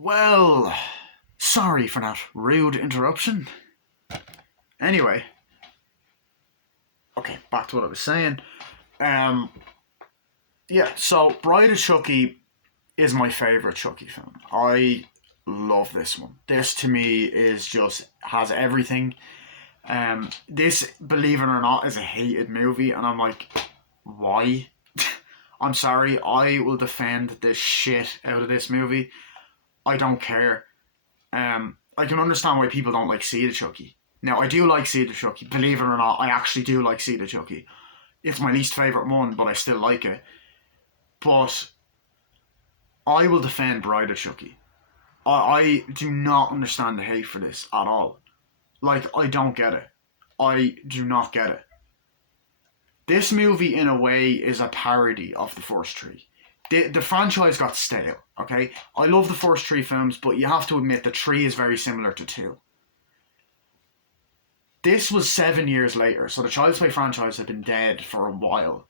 Well, sorry for that rude interruption. Anyway, okay, back to what I was saying. Um, yeah, so Bride of Chucky is my favorite Chucky film. I love this one. This to me is just has everything. This, believe it or not, is a hated movie, and I'm like, why? I'm sorry, I will defend the shit out of this movie. I don't care. I can understand why people don't like Seed of Chucky. Now, I do like Seed of Chucky. Believe it or not, I actually do like Seed of Chucky. It's my least favourite one, but I still like it. But I will defend Bride of Chucky. I do not understand the hate for this at all. Like, I don't get it. I do not get it. This movie, in a way, is a parody of the first three. The franchise got stale, okay? I love the first three films, but you have to admit that three is very similar to two. This was 7 years later, so the Child's Play franchise had been dead for a while.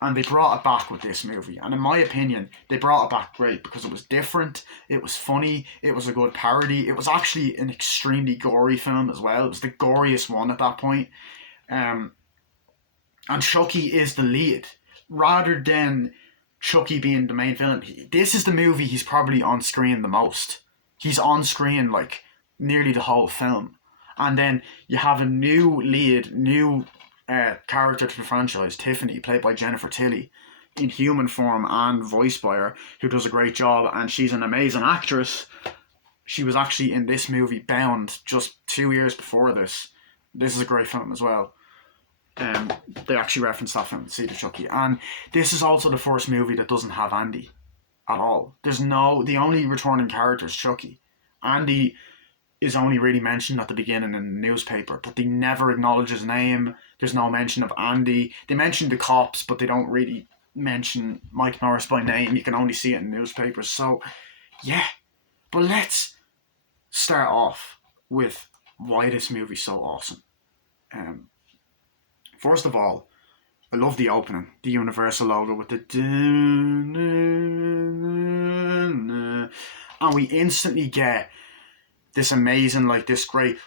And they brought it back with this movie. And in my opinion, they brought it back great because it was different, it was funny, it was a good parody. It was actually an extremely gory film as well. It was the goriest one at that point. Um, and Chucky is the lead. Rather than Chucky being the main villain, this is the movie he's probably on screen the most. He's on screen like nearly the whole film. And then you have a new lead, new character to the franchise, Tiffany, played by Jennifer Tilly, in human form and voiced by her, who does a great job, and she's an amazing actress. She was actually in this movie Bound just 2 years before this. This is a great film as well. They actually reference that film, Seed of Chucky, and this is also the first movie that doesn't have Andy at all. The only returning character is Chucky. Andy is only really mentioned at the beginning in the newspaper, but they never acknowledge his name. There's no mention of Andy. They mention the cops, but they don't really mention Mike Norris by name. You can only see it in the newspapers. So, yeah. But let's start off with why this movie's so awesome. Um, First of all, I love the opening, the Universal logo with the and we instantly get this amazing, like this great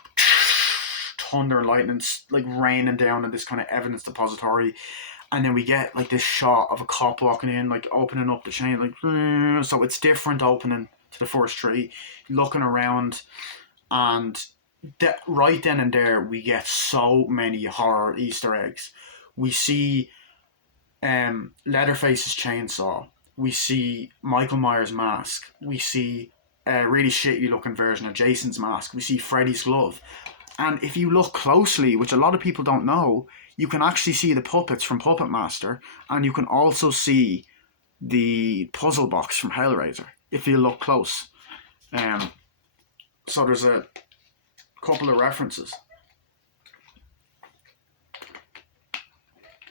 thunder and lightning, like raining down in this kind of evidence depository, and then we get like this shot of a cop walking in, like opening up the chain, like so it's different opening to the first tree, looking around, and that right then and there we get so many horror Easter eggs. We see Leatherface's chainsaw. We see Michael Myers' mask. We see a really shitty looking version of Jason's mask. We see Freddy's glove. And if you look closely, which a lot of people don't know, you can actually see the puppets from Puppet Master, and you can also see the puzzle box from Hellraiser if you look close. So there's a couple of references.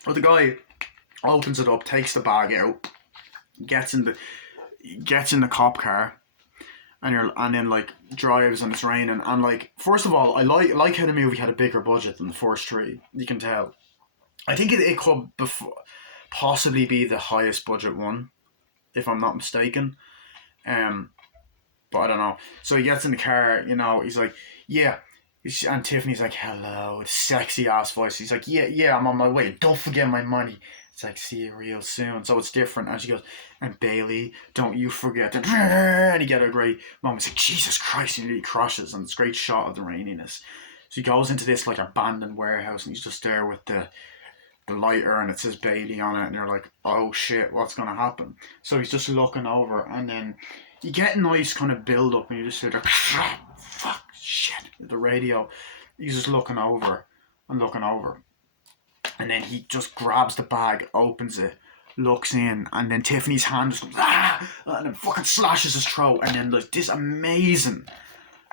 Well, the guy opens it up, takes the bag out, gets in the cop car, and then like drives and it's raining, and like first of all, I like how the movie had a bigger budget than the first three. You can tell. I think it could possibly be the highest budget one, if I'm not mistaken. But I don't know. So he gets in the car, he's like, yeah. And Tiffany's like, hello, sexy ass voice. He's like, yeah, I'm on my way. Don't forget my money. It's like, see you real soon. So it's different. And she goes, and Bailey, don't you forget. And you get a great moment. It's like, Jesus Christ, he really crushes. And it's a great shot of the raininess. So he goes into this like abandoned warehouse, and he's just there with the lighter, and it says Bailey on it. And you're like, oh shit, what's going to happen? So he's just looking over, and then you get a nice kind of build up, and you just hear fuck, shit, the radio. He's just looking over and looking over. And then he just grabs the bag, opens it, looks in, and then Tiffany's hand just goes, and then fucking slashes his throat, and then there's this amazing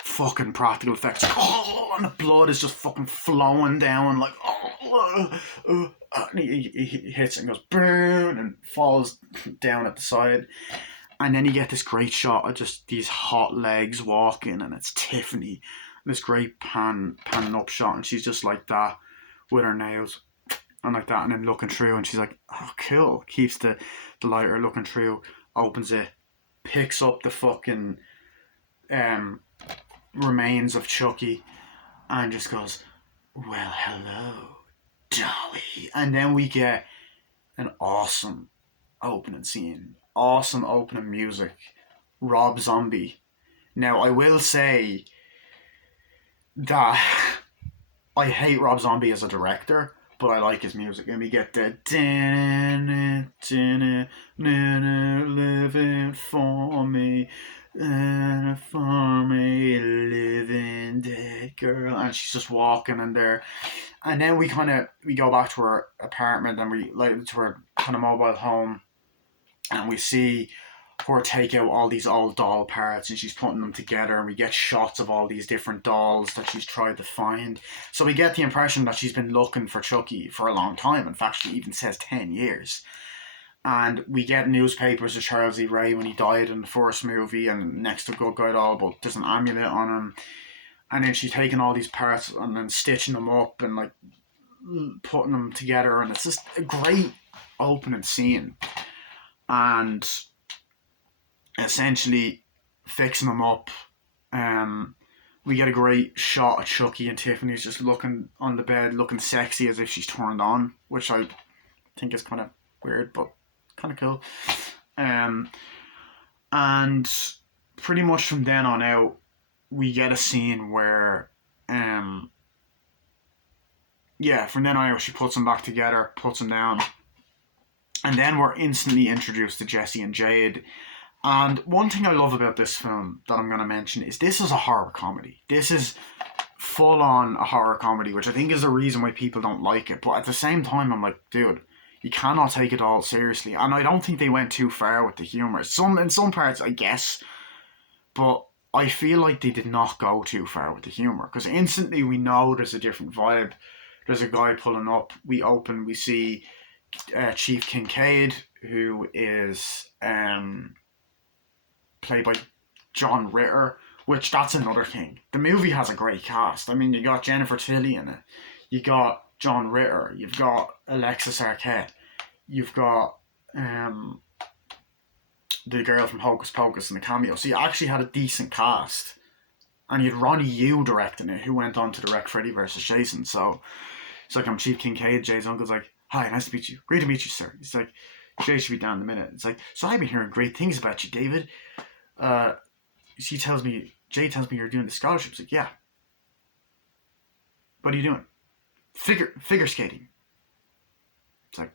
fucking practical effects. And the blood is just fucking flowing down, like, and he hits it and goes, burn, and falls down at the side. And then you get this great shot of just these hot legs walking, and it's Tiffany. This great panning up shot, and she's just like that with her nails and like that, and then looking through, and she's like, oh cool. Keeps the lighter, looking through, opens it, picks up the fucking remains of Chucky and just goes, "Well, hello, Dolly," and then we get an awesome opening scene, awesome opening music. Rob Zombie. Now I will say that I hate Rob Zombie as a director, but I like his music. And we get the living for me, living dead girl, and she's just walking in there. And then we go back to her apartment and we like to her kind of mobile home, and we see her take out all these old doll parts and she's putting them together, and we get shots of all these different dolls that she's tried to find. So we get the impression that she's been looking for Chucky for a long time. In fact, she even says 10 years. And we get newspapers of Charles E. Ray when he died in the first movie, and next to Good Guy Doll, but there's an amulet on him. And then she's taking all these parts and then stitching them up and like putting them together, and it's just a great opening scene. And essentially fixing them up. We get a great shot of Chucky and Tiffany's just looking on the bed, looking sexy as if she's turned on, which I think is kind of weird, but kind of cool. And pretty much from then on out, we get a scene where, from then on out, she puts them back together, puts them down, and then we're instantly introduced to Jesse and Jade. And one thing I love about this film that I'm going to mention is this is a horror comedy. This is full on a horror comedy, which I think is the reason why people don't like it. But at the same time, I'm like, dude, you cannot take it all seriously. And I don't think they went too far with the humor. In some parts, I guess, but I feel like they did not go too far with the humor, because instantly we know there's a different vibe. There's a guy pulling up. We open, we see Chief Kincaid, who is played by John Ritter, which that's another thing. The movie has a great cast. I mean, you got Jennifer Tilly in it, you got John Ritter, you've got Alexis Arquette, you've got the girl from Hocus Pocus in the cameo. So you actually had a decent cast, and you had Ronnie Yu directing it, who went on to direct Freddy vs. Jason. So it's like, I'm Chief Kincaid. Jay's uncle's like, "Hi, nice to meet you. Great to meet you, sir." He's like, "Jay should be down in a minute." It's like, "So I've been hearing great things about you, David. Jay tells me you're doing the scholarship." It's like, "Yeah. What are you doing?" Figure skating." It's like,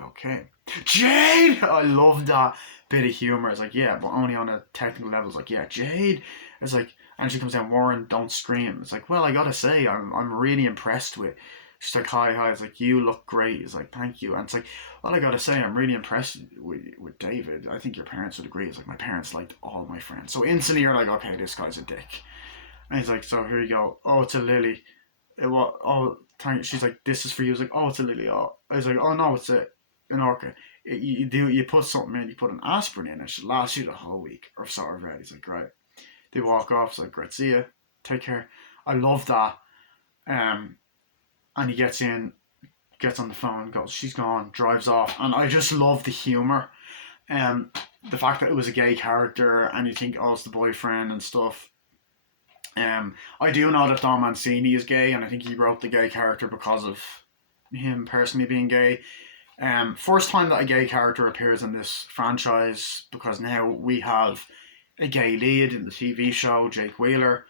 "Okay." "Jade!" I love that bit of humor. It's like, "Yeah, but only on a technical level." It's like, "Yeah, Jade." It's like, and she comes down, "Warren, don't scream." It's like, "Well, I gotta say, I'm really impressed with." She's like, "Hi." It's like, "You look great." It's like, "Thank you." And it's like, "Well, I gotta say, I'm really impressed with David. I think your parents would agree." It's like, "My parents liked all my friends." So instantly you're like, okay, this guy's a dick. And he's like, "So here you go. Oh, it's a lily." Thank you. She's like, "This is for you." He's like, "Oh, it's a lily." Oh, I was like, "Oh no, it's an orchid. You put something in, you put an aspirin in, it should last you the whole week." Or sort of red. He's like, "Right." They walk off. It's like, "Great, see ya. Take care." I love that. And he gets on the phone, goes, "She's gone," drives off. And I just love the humour. The fact that it was a gay character, and you think, oh, it's the boyfriend and stuff. I do know that Don Mancini is gay, and I think he wrote the gay character because of him personally being gay. First time that a gay character appears in this franchise, because now we have a gay lead in the TV show, Jake Wheeler.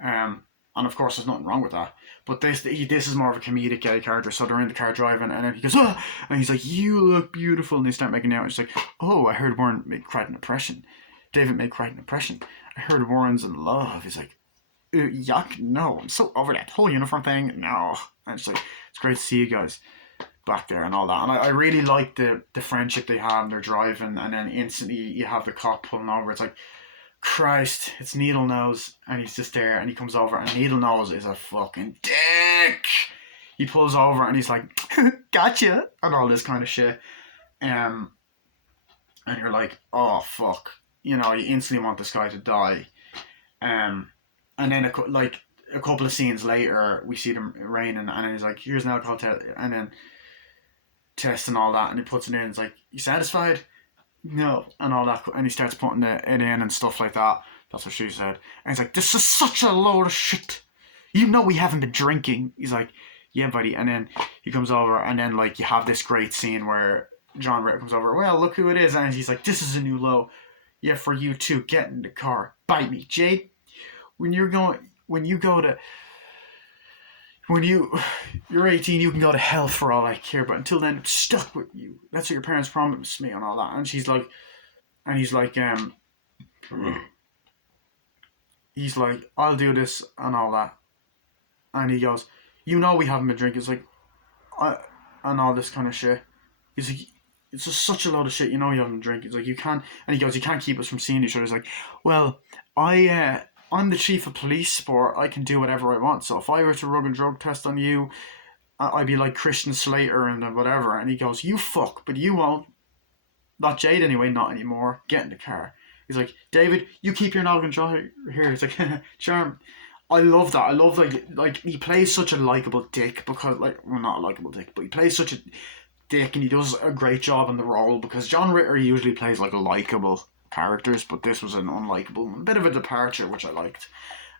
And of course, there's nothing wrong with that. But this is more of a comedic gay character. So they're in the car driving, and then he goes, "Ah!" And he's like, "You look beautiful." And they start making out. And she's like, "Oh, I heard Warren made quite an impression. David made quite an impression. I heard Warren's in love." He's like, "Yuck, no, I'm so over that whole uniform thing. No." And it's like, "It's great to see you guys back there," and all that. And I really like the friendship they have, and they're driving, and then instantly you have the cop pulling over. It's like, Christ, it's Needle Nose, and he's just there, and he comes over, and Needle Nose is a fucking dick. He pulls over, and he's like, "Gotcha," and all this kind of shit. And you're like, oh fuck, you instantly want this guy to die. And then a couple of scenes later, we see them raining, and he's like, "Here's an alcohol test," and then test and all that, and he puts it in. It's like, "You satisfied?" "No," and all that, and he starts putting it in and stuff like that. That's what she said. And he's like, this is such a load of shit. You know we haven't been drinking. He's like, yeah, buddy. And then he comes over, and then like you have this great scene where John Ritter comes over. Well, look who it is, and he's like, this is a new low. Yeah, for you too. Get in the car. Bite me, Jade. When you go to you're 18, you can go to hell for all I care, but until then, I'm stuck with you. That's what your parents promised me and all that. And he's like, I'll do this and all that. And he goes, you know we haven't been drinking. It's like, and all this kind of shit. He's like, it's just such a load of shit. You know you haven't been drinking. It's like, you can't. And he goes, you can't keep us from seeing each other. He's like, well, I'm the chief of police, but I can do whatever I want. So if I were to run a drug test on you, I'd be like Christian Slater and whatever. And he goes, you fuck, but you won't. Not Jade anyway, not anymore. Get in the car. He's like, David, you keep your noggin dry here. He's like, charm. I love that. I love like he plays such a likable dick because well, not a likable dick, but he plays such a dick and he does a great job in the role because John Ritter usually plays like a likable characters, but this was an unlikable, a bit of a departure, which I liked.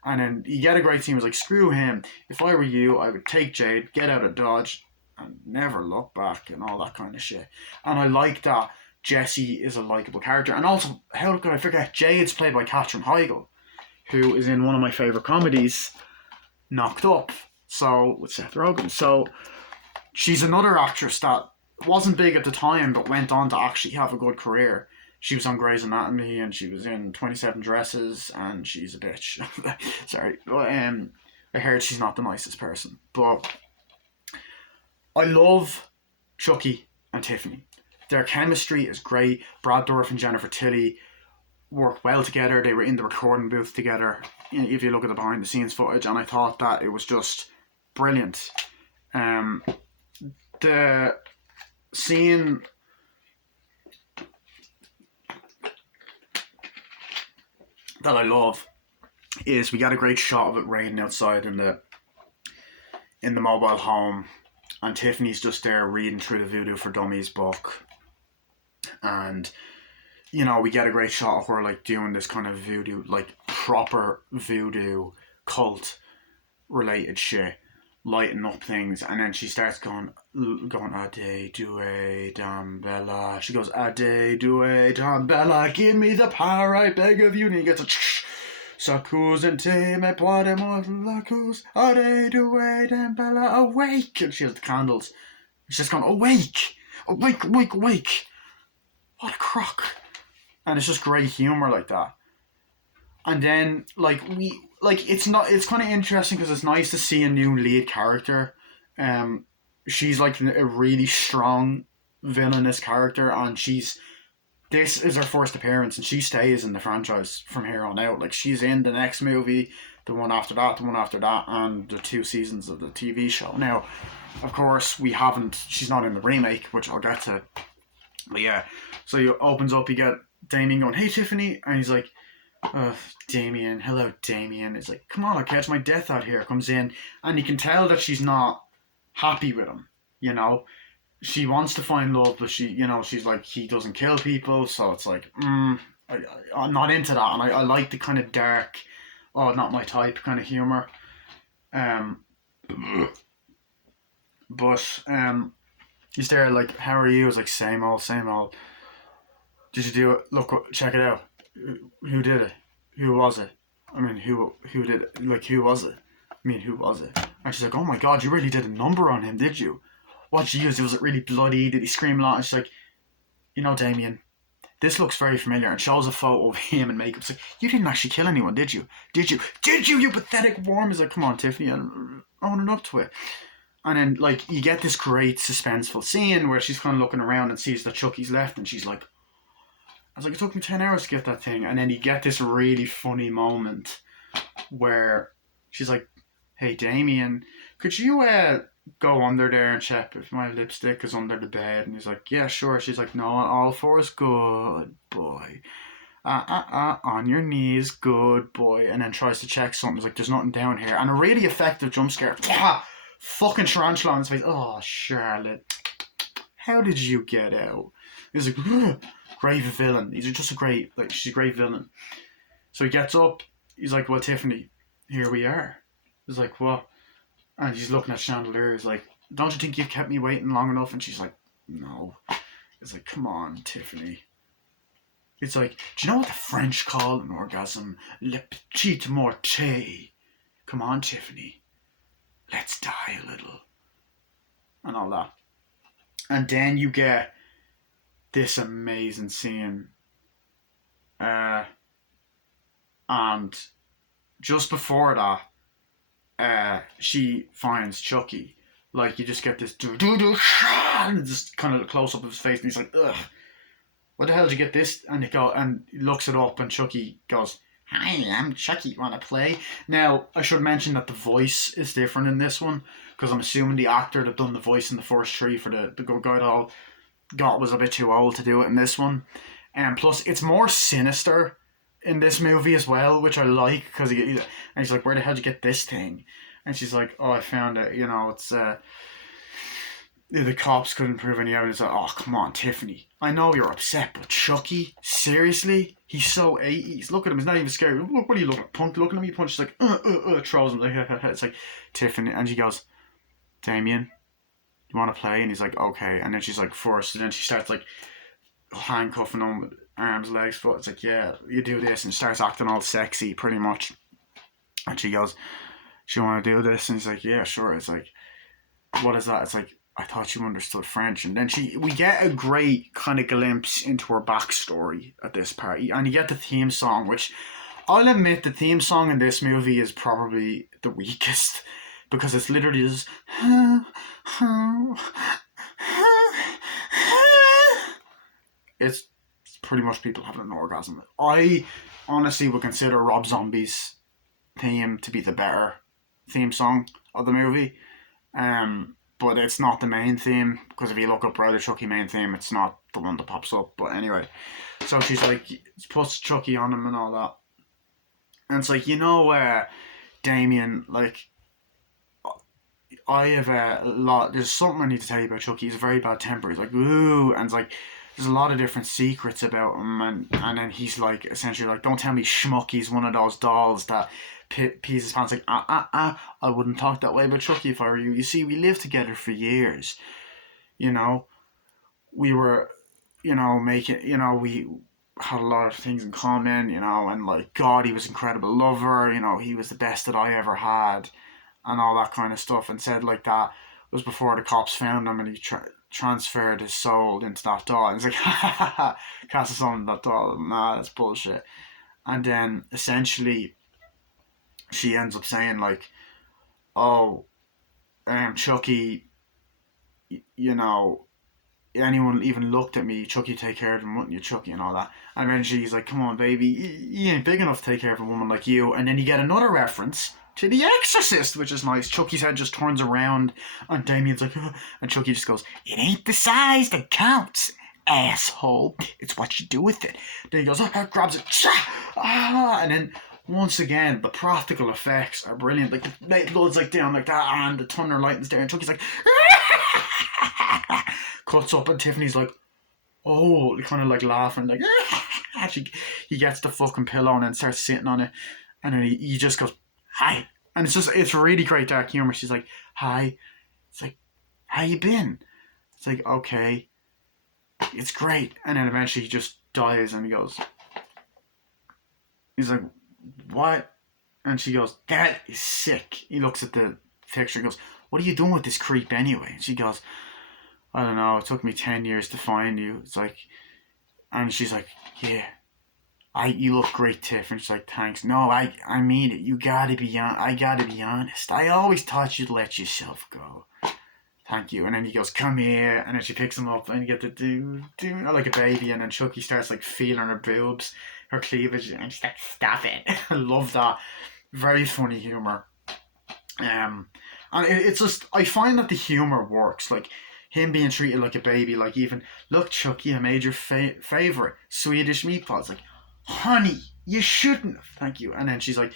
And then you get a great scene. It was like, screw him. If I were you, I would take Jade, get out of Dodge, and never look back and all that kind of shit. And I like that Jesse is a likable character. And also, how could I forget, Jade's played by Katherine Heigl, who is in one of my favourite comedies, Knocked Up, so with Seth Rogen. So she's another actress that wasn't big at the time, but went on to actually have a good career. She was on Grey's Anatomy, and she was in 27 Dresses, and she's a bitch. Sorry. I heard she's not the nicest person. But I love Chucky and Tiffany. Their chemistry is great. Brad Dourif and Jennifer Tilly worked well together. They were in the recording booth together, if you look at the behind the scenes footage, and I thought that it was just brilliant. The scene that I love is we got a great shot of it raining outside in the mobile home, and Tiffany's just there reading through the Voodoo for Dummies book, and we get a great shot of her like doing this kind of voodoo, like proper voodoo cult related shit, lighting up things, and then she starts going Ade Due Dambella. She goes, Ade Due Dambella, give me the power, I beg of you. And he gets a Sacus and te me podemos lacus, Ade Due Dambella, awake. And she has the candles. She's just going, awake, awake, awake, awake. What a crock. And it's just great humor like that. And then it's kind of interesting because it's nice to see a new lead character. She's like a really strong villainous character, and this is her first appearance, and she stays in the franchise from here on out. Like, she's in the next movie, the one after that, and the 2 seasons of the TV show. Now, of course, she's not in the remake, which I'll get to. But yeah, so he opens up, you get Damien going, hey Tiffany, and he's like, Damien, hello Damien. It's like, come on, I'll catch my death out here. Comes in, and you can tell that she's not happy with him. She wants to find love, but she's like, he doesn't kill people, so it's like, I'm not into that. And I like the kind of dark, not my type kind of humor. But he's there like, how are you? It's like, same old, same old. Did you do it? Look, check it out. Who did it? Who was it? I mean, who did it? Like, who was it? I mean, who was it? And she's like, oh my god, you really did a number on him, did you? What did you use? Was it really bloody? Did he scream a lot? And she's like, Damien, this looks very familiar. And shows a photo of him in makeup. It's like, you didn't actually kill anyone, did you? Did you, you pathetic worm? He's like, come on, Tiffany, I'm owning up to it. And then, like, you get this great suspenseful scene where she's kind of looking around and sees that Chucky's left, and she's like, I was like, it took me 10 hours to get that thing. And then you get this really funny moment where she's like, hey, Damien, could you go under there and check if my lipstick is under the bed? And he's like, yeah, sure. She's like, no, all fours, good boy. On your knees, good boy. And then tries to check something. He's like, there's nothing down here. And a really effective jump scare. Fucking tarantula on his face. Oh, Charlotte, how did you get out? He's like, great villain. She's a great villain. So he gets up. He's like, well, Tiffany, here we are. He's like, what? And he's looking at chandelier. He's like, don't you think you've kept me waiting long enough? And she's like, no. It's like, come on, Tiffany. It's like, do you know what the French call an orgasm? Le petit morte. Come on, Tiffany. Let's die a little. And all that. And then you get this amazing scene. And just before that, she finds Chucky. Like, you just get this and just kind of close up of his face, and he's like, ugh, what the hell did you get this? And he looks it up, and Chucky goes, hi, I'm Chucky, wanna play? Now, I should mention that the voice is different in this one, because I'm assuming the actor that done the voice in the first three for the good guy that all got was a bit too old to do it in this one. And plus, it's more sinister in this movie as well, which I like, because and he's like, where the hell did you get this thing? And she's like, oh, I found it, it's the cops couldn't prove any evidence. Like, oh, come on, Tiffany, I know you're upset, but Chucky, seriously? He's so 80s. Look at him, he's not even scared. Look, what are you looking at, punk? Looking at me, punch. She's like, throws him, like, it's like, Tiffany, and she goes, Damien, you want to play? And he's like, okay. And then she's like, first, and then she starts like handcuffing him with arms, legs, foot. It's like, yeah, you do this, and starts acting all sexy, pretty much. And she goes, do you want to do this? And he's like, yeah, sure. It's like, what is that? It's like, I thought you understood French. And then we get a great kind of glimpse into her backstory at this part. And you get the theme song, which I'll admit the theme song in this movie is probably the weakest, because it's literally just it's pretty much people having an orgasm. I honestly would consider Rob Zombie's theme to be the better theme song of the movie. But it's not the main theme, because if you look up Brother Chucky main theme, it's not the one that pops up. But anyway, so she's like, puts Chucky on him and all that. And it's like, Damien, like, I have a lot, there's something I need to tell you about Chucky. He's a very bad temper. He's like, ooh, and it's like, there's a lot of different secrets about him, and then he's like, essentially like, don't tell me Schmucky's one of those dolls that pees his pants. Like, I wouldn't talk that way about Chucky if I were you. You see, we lived together for years. We were, making, we had a lot of things in common, and like, God, he was an incredible lover, he was the best that I ever had, and all that kind of stuff. And said like that was before the cops found him, and he transferred his soul into that doll. And he's like, cast his soul into that doll. Nah, that's bullshit. And then essentially she ends up saying like, oh, Chucky, anyone even looked at me, Chucky, take care of him, wouldn't you, Chucky, and all that. And then she's like, come on, baby, you ain't big enough to take care of a woman like you. And then you get another reference to The Exorcist, which is nice. Chucky's head just turns around, and Damien's like, oh, and Chucky just goes, it ain't the size that counts, asshole. It's what you do with it. Then he goes, grabs it, and then once again, the practical effects are brilliant. Like, the blood's like down like that, and the thunder lightens there, and Chucky's like, cuts up, and Tiffany's like, oh, kind of like laughing, like, he gets the fucking pillow and then starts sitting on it, and then he just goes, hi. And it's really great dark humor. She's like, hi. It's like, how you been? It's like, okay. It's great. And then eventually he just dies, and he's like, what? And she goes, that is sick. He looks at the picture and goes, what are you doing with this creep anyway? And she goes, I don't know, it took me 10 years to find you. It's like, and she's like, yeah, you look great, Tiff. And she's like, thanks. No, I mean it. I gotta be honest. I always thought you'd let yourself go. Thank you. And then he goes, come here. And then she picks him up, and you get to do like a baby. And then Chucky starts like feeling her boobs, her cleavage, and she's like, stop it. I love that. Very funny humor. And it's just, I find that the humor works. Like, him being treated like a baby, like, even, look, Chucky, I made your favorite Swedish meatballs. Like, honey, you shouldn't have. Thank you. And then she's like,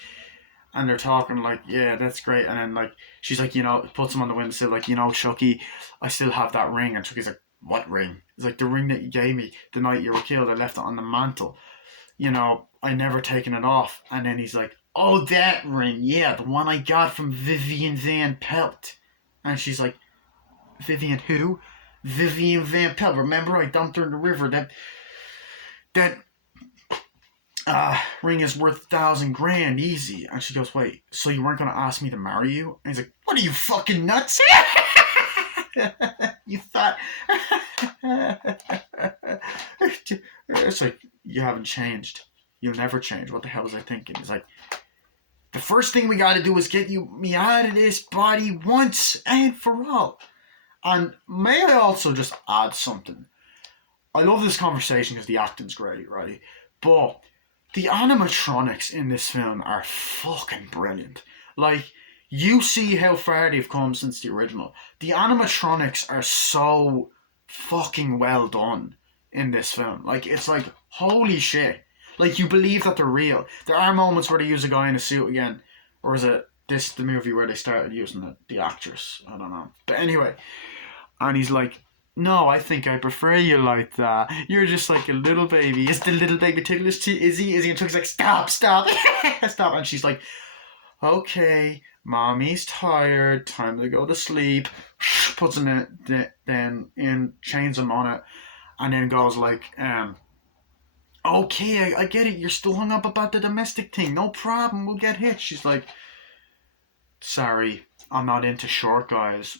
and they're talking like, yeah, that's great. And then like, she's like, puts him on the windowsill, like, Chucky, I still have that ring. And Chucky's like, what ring? It's like, the ring that you gave me the night you were killed. I left it on the mantle. I never taken it off. And then he's like, oh, that ring, yeah, the one I got from Vivian Van Pelt. And she's like, Vivian who? Vivian Van Pelt. Remember, I dumped her in the river. That ring is worth 1,000 grand easy. And she goes, wait, so you weren't going to ask me to marry you? And he's like, what are you, fucking nuts? You thought. It's like, you haven't changed. You'll never change. What the hell was I thinking? He's like, the first thing we got to do is get me out of this body once and for all. And may I also just add something? I love this conversation because the acting's great, right? But the animatronics in this film are fucking brilliant. Like, you see how far they've come since the original. The animatronics are so fucking well done in this film. Like, it's like, holy shit. Like, you believe that they're real. There are moments where they use a guy in a suit again. Or is it this the movie where they started using the actress? I don't know. But anyway. And he's like, no, I think I prefer you like that. You're just like a little baby. Is the little baby ticklish to Izzy? Izzy and Chucky's like, stop. Stop. And she's like, okay, mommy's tired. Time to go to sleep. Puts him in, chains him on it. And then goes like, okay, I get it. You're still hung up about the domestic thing. No problem. We'll get hit. She's like, sorry, I'm not into short guys.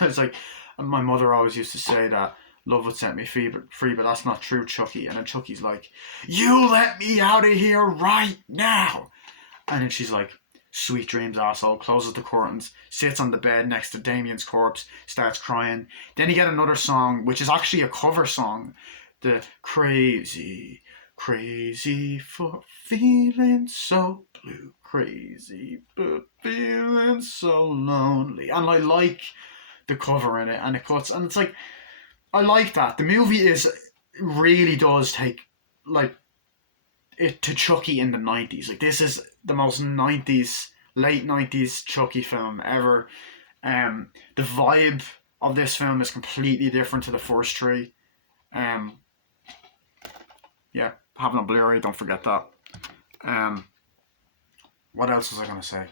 It's like, my mother always used to say that love would set me free, but that's not true, Chucky. And then Chucky's like, you let me out of here right now. And then she's like, sweet dreams, asshole. Closes the curtains, sits on the bed next to Damien's corpse, starts crying. Then you get another song, which is actually a cover song. The crazy for feeling so blue. Crazy but feeling so lonely. And I like the cover in it, and it cuts, and it's like, I like that. The movie really does take like it to Chucky in the 90s. Like, this is the most 90s, late 90s Chucky film ever. The vibe of this film is completely different to the first three. Yeah, having a Blu-ray, don't forget that. What else was I gonna say?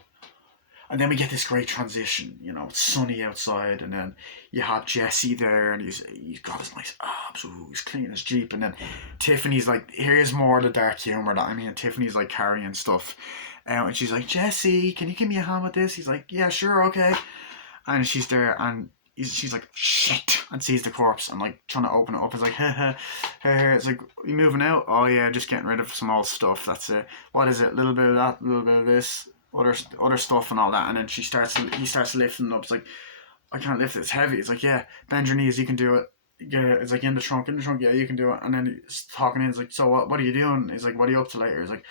And then we get this great transition, it's sunny outside, and then you have Jesse there, and he's got his nice abs, he's cleaning his Jeep, and then Tiffany's like, here's more of the dark humour Tiffany's like carrying stuff, and she's like, Jesse, can you give me a hand with this? He's like, yeah, sure, okay. And she's there, and she's like, shit, and sees the corpse, and like trying to open it up. It's like, it's like, you moving out? Oh yeah, just getting rid of some old stuff, that's it. What is it? A little bit of that, a little bit of this, other stuff and all that. And then he starts lifting it up. It's like, I can't lift it, it's heavy. It's like, yeah, bend your knees, you can do it. Yeah, it's like, in the trunk, yeah, you can do it. And then he's talking in, he's like, so what are you doing? He's like, what are you up to later? He's like,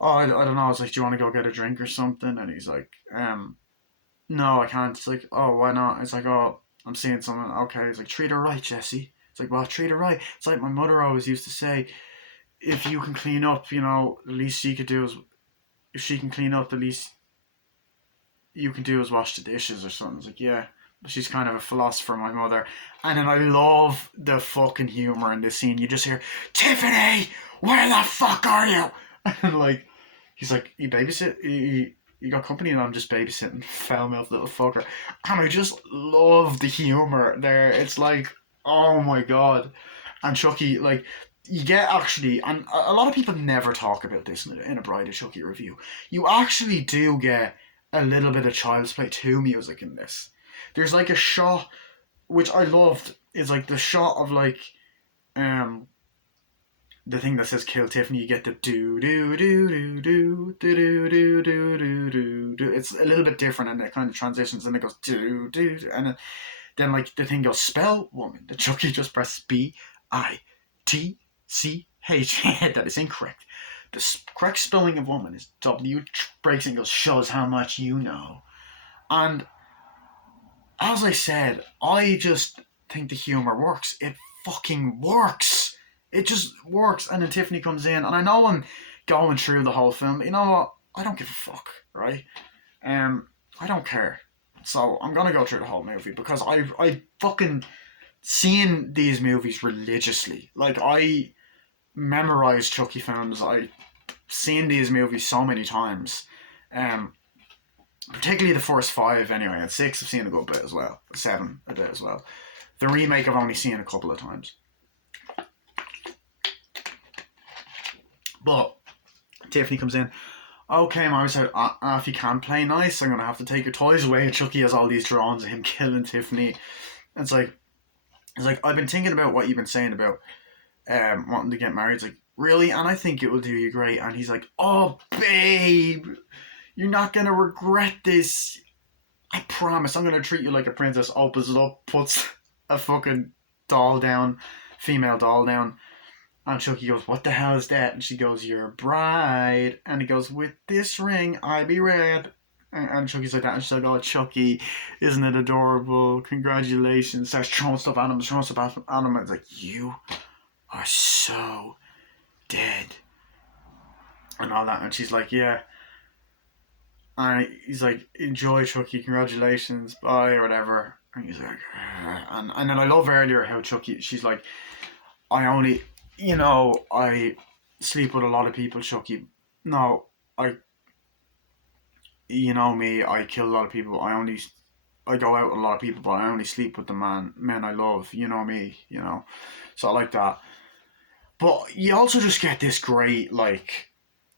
oh, I don't know. It's like, do you want to go get a drink or something? And he's like, no, I can't. It's like, oh, why not? It's like, oh, I'm seeing someone. Okay. It's like, treat her right, Jesse. It's like, well, treat her right. It's like my mother always used to say, if you can clean up, the least she could do is, if she can clean up, the least you can do is wash the dishes or something. It's like, yeah. She's kind of a philosopher, my mother. And then I love the fucking humour in this scene. You just hear, Tiffany, where the fuck are you? And like, he's like, you babysit? You got company, and I'm just babysitting. Foul-mouthed little fucker. And I just love the humour there. It's like, oh my god. And Chucky, like, you get actually, and a lot of people never talk about this in a Bride of Chucky review, you actually do get a little bit of Child's Play 2 music in this. There's like a shot, which I loved, is like the shot of like, the thing that says kill Tiffany. You get the do do do do do do do do do do do. It's a little bit different, and it kind of transitions, and it goes do do, and then like the thing goes spell woman. The Chucky just press BITCH. That is incorrect. The correct spelling of woman is W. Breaks and goes, shows how much you know. And as I said, I just think the humour works. It fucking works. It just works. And then Tiffany comes in, and I know I'm going through the whole film, but you know what? I don't give a fuck, right? I don't care. So I'm gonna go through the whole movie because I fucking seen these movies religiously. Like, I memorized Chucky films. I've seen these movies so many times. Um, Particularly the first five anyway. At six I've seen a good bit as well. Seven a bit as well. The remake I've only seen a couple of times. But Tiffany comes in. Okay, Mary said, if you can't play nice, I'm going to have to take your toys away. And Chucky has all these drawings of him killing Tiffany. And it's like, I've been thinking about what you've been saying about wanting to get married. It's like, really? And I think it will do you great. And he's like, oh, babe, you're not going to regret this. I promise, I'm going to treat you like a princess. Opens it up, puts a fucking doll down, female doll down. And Chucky goes, what the hell is that? And she goes, you're a bride. And he goes, with this ring, I be red. And Chucky's like that. And she's like, oh, Chucky, isn't it adorable? Congratulations. Starts throwing stuff at him, throwing stuff at him. And it's like, you are so dead. And all that. And she's like, yeah. And he's like, enjoy, Chucky, congratulations, bye, or whatever. And he's like, and then I love earlier how Chucky, she's like, I sleep with a lot of people, Chucky. No, you know me, I kill a lot of people. I go out with a lot of people, but I only sleep with the men I love. You know me, So I like that. But you also just get this great, like,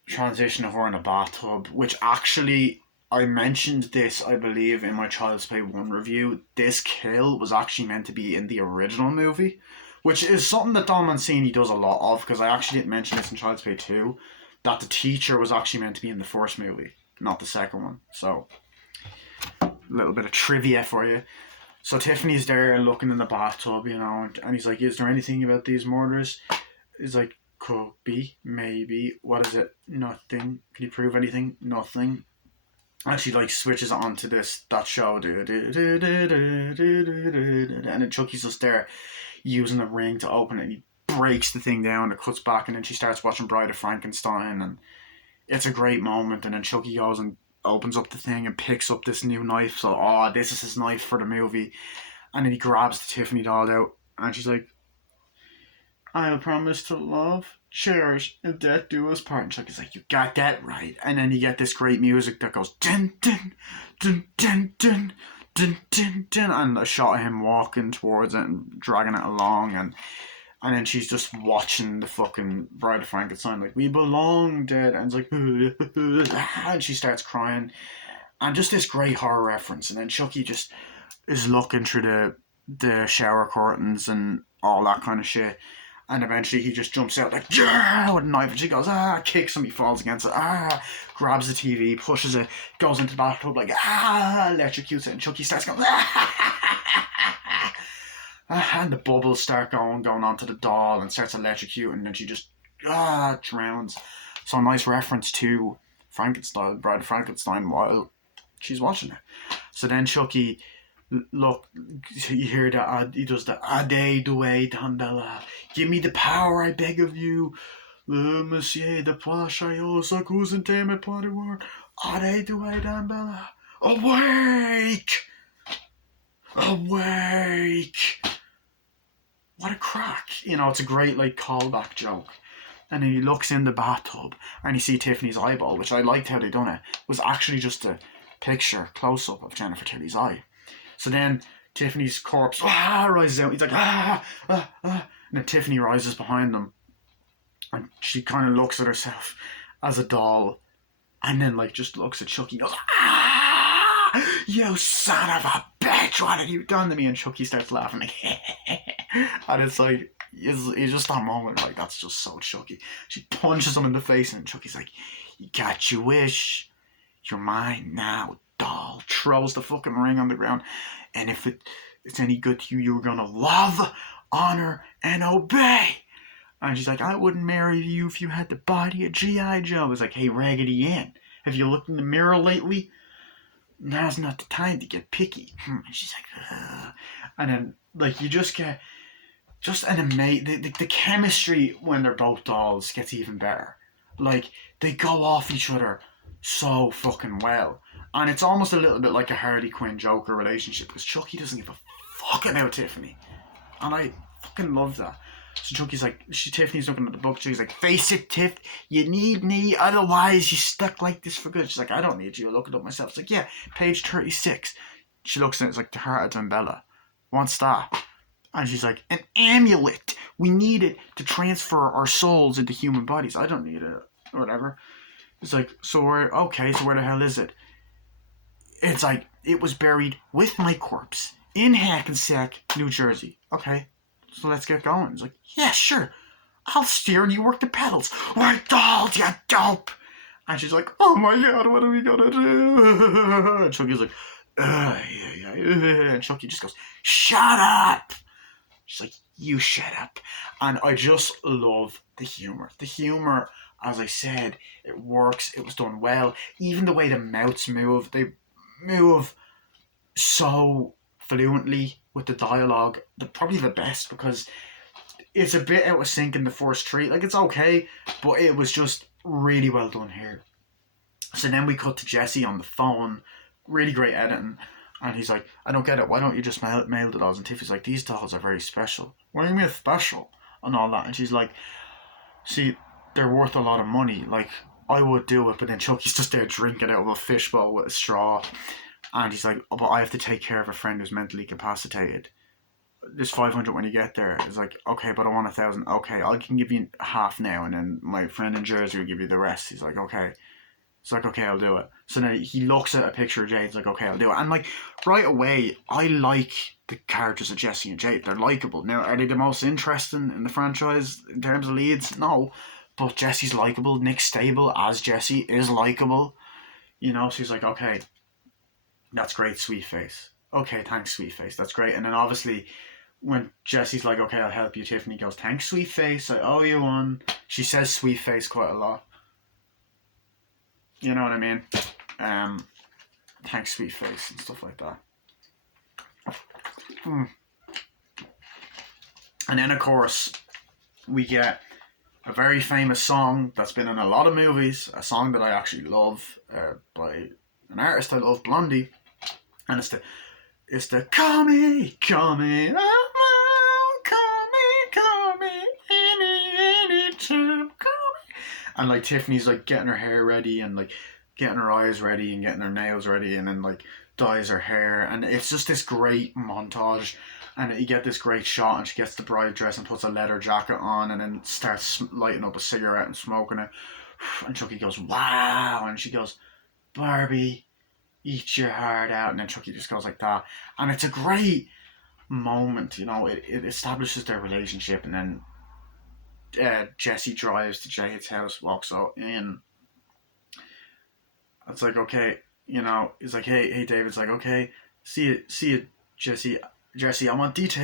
transition of her in a bathtub, which actually, I mentioned this, I believe, in my Child's Play 1 review. This kill was actually meant to be in the original movie, which is something that Don Mancini does a lot of, because I actually didn't mention this in Child's Play 2, that the teacher was actually meant to be in the first movie, not the second one. So, a little bit of trivia for you. So Tiffany's there looking in the bathtub, and he's like, is there anything about these murders? He's like, could be, maybe. What is it? Nothing. Can you prove anything? Nothing. And she like switches on to that show, and then Chucky's just there using the ring to open it, and he breaks the thing down, it cuts back, and then she starts watching Bride of Frankenstein, and it's a great moment. And then Chucky goes and opens up the thing and picks up this new knife, so this is his knife for the movie. And then he grabs the Tiffany doll out, and she's like, I promise to love, cherish, and death do us part. And Chucky's like, you got that right. And then you get this great music that goes dun dun dun dun dun dun dun dun, and a shot of him walking towards it and dragging it along, and then she's just watching the fucking Bride of Frankenstein, like, we belong dead, and it's like, and she starts crying, and just this great horror reference. And then Chucky just is looking through the shower curtains and all that kind of shit. And eventually he just jumps out like, yeah, with a knife, and she goes, kicks him, he falls against it, grabs the TV, pushes it, goes into the bathtub like, electrocutes it, and Chucky starts going, and the bubbles start going onto the doll and starts electrocuting, and she just, drowns. So a nice reference to Frankenstein, Bride of Frankenstein, while she's watching it. So then Chucky, look, you hear that he does the Ade Douay Dandela. Give me the power, I beg of you. Le Monsieur de Poichayos, Accusante me Potiwar. Ade Douay Dandela. Awake! Awake! What a crack. It's a great, like, callback joke. And then he looks in the bathtub and you see Tiffany's eyeball, which I liked how they done it. It was actually just a picture, close-up of Jennifer Tilly's eye. So then Tiffany's corpse rises out. He's like, and then Tiffany rises behind them, and she kind of looks at herself as a doll, and then like just looks at Chucky and goes, you son of a bitch, what have you done to me? And Chucky starts laughing like, and it's like, it's just that moment, like, that's just so Chucky. She punches him in the face, and Chucky's like, you got your wish, you're mine now, doll. Throws the fucking ring on the ground, and if it's any good to you, you're gonna love, honor, and obey. And she's like, I wouldn't marry you if you had the body of G.I. Joe. It's like, hey, Raggedy Ann, have you looked in the mirror lately? Now's not the time to get picky. And she's like, ugh. And then like you just get an amazing, the chemistry when they're both dolls gets even better. Like, they go off each other so fucking well. And it's almost a little bit like a Harley Quinn Joker relationship, because Chucky doesn't give a fuck about Tiffany. And I fucking love that. So Chucky's like, Tiffany's looking at the book. Chucky's like, face it, Tiff, you need me, otherwise you stuck like this for good. She's like, I don't need you, I'll look it up myself. It's like, yeah, page 36. She looks at it, it's like, the heart of Dumbella. What's that? And she's like, an amulet. We need it to transfer our souls into human bodies. I don't need it, or whatever. It's like, so where the hell is it? It's like, it was buried with my corpse in Hackensack, New Jersey. Okay, so let's get going. It's like, yeah, sure. I'll steer and you work the pedals. We're dolls, you dope. And she's like, oh my god, what are we gonna do? And Chucky's like, yeah. And Chucky just goes, shut up. She's like, you shut up. And I just love the humor. The humor, as I said, it works. It was done well. Even the way the mouths move, they move so fluently with the dialogue. Probably the best, because it's a bit out of sync in the first three. Like, it's okay, but it was just really well done here. So then we cut to Jesse on the phone. Really great editing. And he's like, I don't get it. Why don't you just mail the dolls? And Tiffany's like, these dolls are very special. What do you mean special? And all that. And she's like, see, they're worth a lot of money. Like, I would do it. But then Chucky's just there drinking out of a fishbowl with a straw. And he's like, oh, but I have to take care of a friend who's mentally incapacitated. This 500 when you get there. It's like, okay, but I want 1,000. Okay, I can give you half now. And then my friend in Jersey will give you the rest. He's like, okay. It's like, okay, I'll do it. So then he looks at a picture of Jade. He's like, okay, I'll do it. And like, right away, I like the characters of Jesse and Jade. They're likable. Now, are they the most interesting in the franchise in terms of leads? No. But Jesse's likable. Nick Stable as Jesse is likable. You know, so he's like, okay, that's great, sweet face. Okay, thanks, sweet face. That's great. And then obviously, when Jesse's like, okay, I'll help you, Tiffany goes, thanks, sweet face. I owe you one. She says sweet face quite a lot. You know what I mean? Thanks, sweet face, and stuff like that. And then, of course, we get a very famous song that's been in a lot of movies, a song that I actually love, by an artist I love, Blondie. And it's the call me, anytime, call me. And like Tiffany's like getting her hair ready and like getting her eyes ready and getting her nails ready, and then like dyes her hair, and it's just this great montage. And you get this great shot, and she gets the bride dress and puts a leather jacket on, and then starts lighting up a cigarette and smoking it. And Chucky goes, wow, and she goes, Barbie, eat your heart out. And then Chucky just goes like that, and it's a great moment. You know, it establishes their relationship. And then Jesse drives to Jade's house, walks out in. It's like, okay, you know, he's like, hey David's like, okay, see you, Jesse, I want details.